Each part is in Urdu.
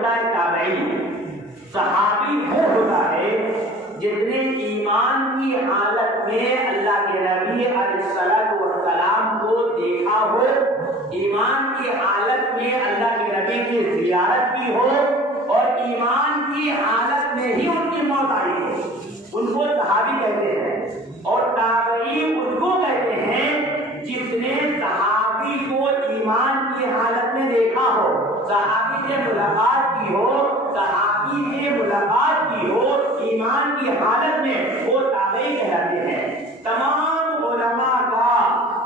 ہوتا ہے تابعی. صحابی وہ ہوتا ہے جس نے ایمان کی حالت میں اللہ کے نبی علیہ السلام کو دیکھا ہو, ایمان کی حالت میں اللہ کے نبی کی زیارت کی ہو, اور ایمان کی حالت میں ہی ان کی موت آئی ہے, ان کو صحابی کہتے ہیں. اور تابعی ان کو کہتے ہیں جس نے صحابی کو ایمان کی حالت میں دیکھا ہو, صحابی سے ملاقات کی ہو, صحابی سے ملاقات کی ہو ایمان کی حالت میں, وہ تابعی کہلاتے ہیں. تمام علماء کا,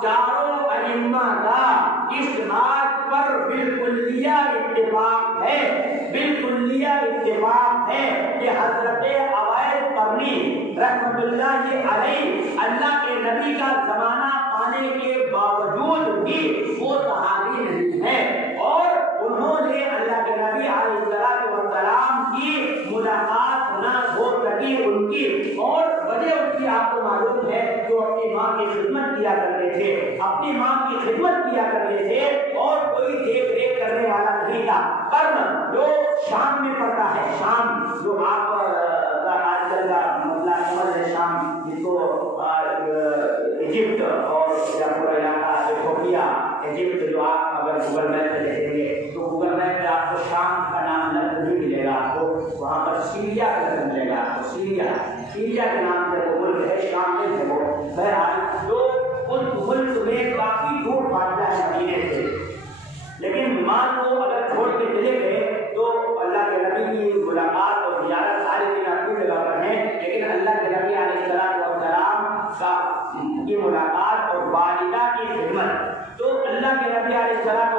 چاروں ائمہ کا اس بات پر بالکلیہ اتفاق ہے, بالکلیہ اتفاق ہے کہ حضرت اویس قرنی رحمۃ اللہ علیہ اللہ کے نبی کا زمانہ پانے کے باوجود بھی وہ صحابی نہیں ہے, اور انہوں نے اللہ کے نبی علیہ السلام کی ملاقات نہ ہو سکی ان کی, اور وجہ ان کی آپ کو معلوم ہے, جو اپنی ماں کی خدمت کیا کرتے تھے, اپنی ماں کی خدمت کیا کرتے تھے, اور کوئی دیکھ ریکھ کرنے والا نہیں تھا. قرن جو شام میں پڑتا ہے, شام جو آپ آج کل کا مسئلہ سمجھ ہے, شام جس کو ایجپٹ اور پورا علاقہ ایتھوپیا, ایجپٹ جو آپ اگر گوگل میپ پہ دیکھیں گے تو گوگل میپ پہ آپ کو شام کا نام نہیں ملے گا, آپ کو وہاں پر سیریا کا نام ملے گا, آپ کو سیریا کے نام سے وہ ملک ہے, شام میں ہے وہ. بہرحال جو اس ملک میں کافی دور فاصلہ ہے مدینے سے, لیکن مان لو اگر چھوڑ کے چلے گئے تو اللہ کے نبی کی ملاقات اور زیارت ساری چیزیں اپنی جگہ پر ہیں, لیکن اللہ کے نبی علیہ السلام کا کی ملاقات اور والدہ کی خدمت, تو اللہ کے نبی علیہ السلام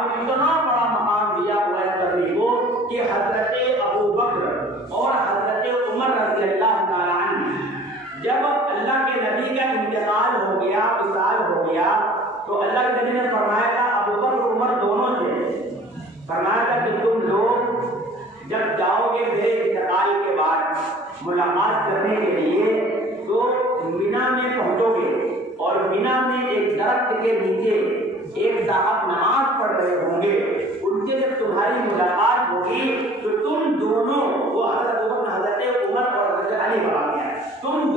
نے اتنا بڑا مقام دیا ہوا ہے کرنے کو کہ حضرت ابو بکر اور حضرت عمر رضی اللہ تعالیٰ عنہ جب اللہ کے نبی کا انتقال ہو گیا, وصال ہو گیا, تو اللہ کے نبی نے فرمایا تھا ابو بکر عمر دونوں سے فرمایا تھا کہ تم لوگ جب جاؤ گے میرے انتقال کے بعد ملاقات کرنے کے لیے تو مینا میں پہنچو گے, اور مینا میں ایک درخت کے نیچے ایک صاحب نماز پڑھ رہے ہوں گے, ان سے جب تمہاری ملاقات ہوگی تو تم دونوں, وہ حضرت عمر اور حضرت علی بنا گیا, تم